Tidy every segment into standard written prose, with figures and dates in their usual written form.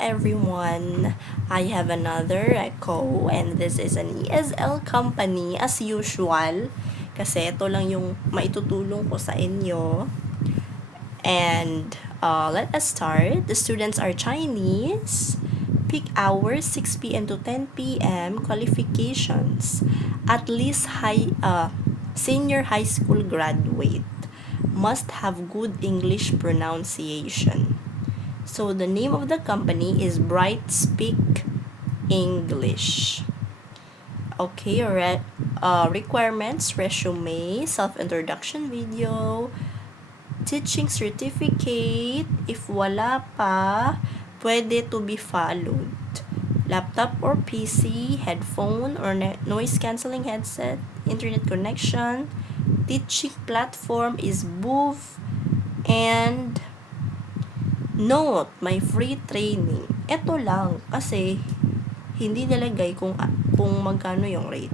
everyone, I have another Echo and this is an ESL company as usual kasi ito lang yung maitutulong ko sa inyo. And let us start. The students are Chinese. Peak hours 6 p.m. to 10 p.m. Qualifications at least senior high school graduate. Must have good English pronunciation. So the name of the company is Bright Speak English. Okay, requirements, resume, self-introduction video, teaching certificate. If wala pa, pwede to be followed. Laptop or PC, headphone or noise cancelling headset, internet connection. Teaching platform is Booth and note, my free training. Ito lang kasi hindi nilagay kung magkano yung rate.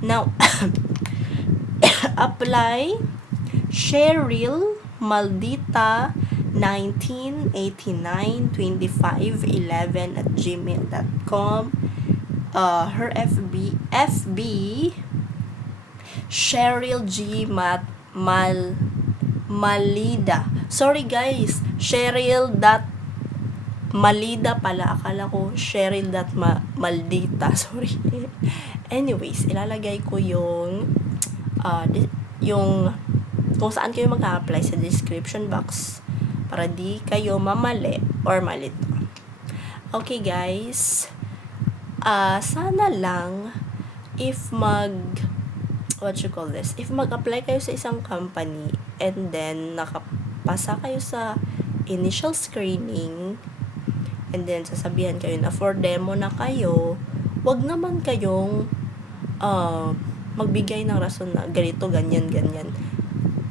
Now, apply Cheryl Maldita 19892511@gmail.com. Her FB Cheryl G. Malida. Sorry guys, Cheryl.Malida pala. Akala ko Cheryl.Maldita. Sorry. Anyways, ilalagay ko yung kung saan kayo mag-apply sa description box para di kayo mamali or malito. Okay guys, sana lang if mag-apply kayo sa isang company and then nakapasa kayo sa initial screening and then sasabihan kayo na for demo na kayo, wag naman kayong magbigay ng rason na ganito, ganyan.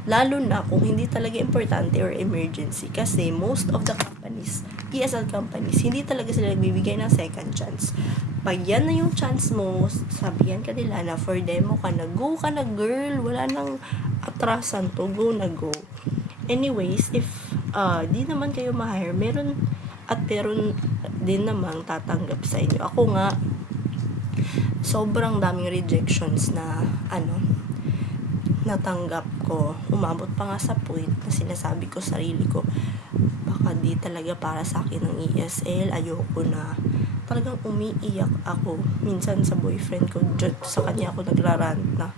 Lalo na kung hindi talaga importante or emergency kasi most of the companies, ESL companies, hindi talaga sila nagbibigay ng second chance. Pag yan na yung chance mo, sabihan ka nila na for demo ka na, go ka na girl, wala nang atrasan to, go na go. Anyways, if di naman kayo ma-hire, meron din namang tatanggap sa inyo. Ako nga, sobrang daming rejections na natanggap ko. Umabot pa nga sa point na sinasabi ko sarili ko, baka di talaga para sa akin ng ESL, ayoko na. Talagang umiiyak ako minsan sa boyfriend ko, sa kanya ako nagrarant na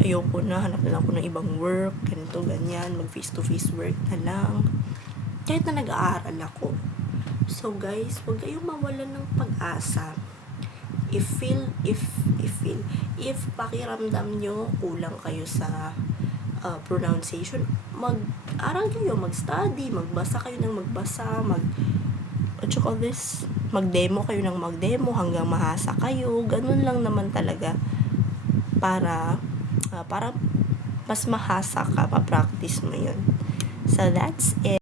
ayoko na, hanap na lang ako ng ibang work, ganito, ganyan, mag face to face work na lang kahit na nag-aaral ako. So guys, huwag kayong mawalan ng pag-asa. If pakiramdam nyo kulang kayo sa pronunciation, mag-aral kayo, mag-study, magbasa kayo ng magbasa, mag-demo kayo ng mag-demo hanggang mahasa kayo. Ganun lang naman talaga para mas mahasa ka, pa-practice mo yun. So that's it.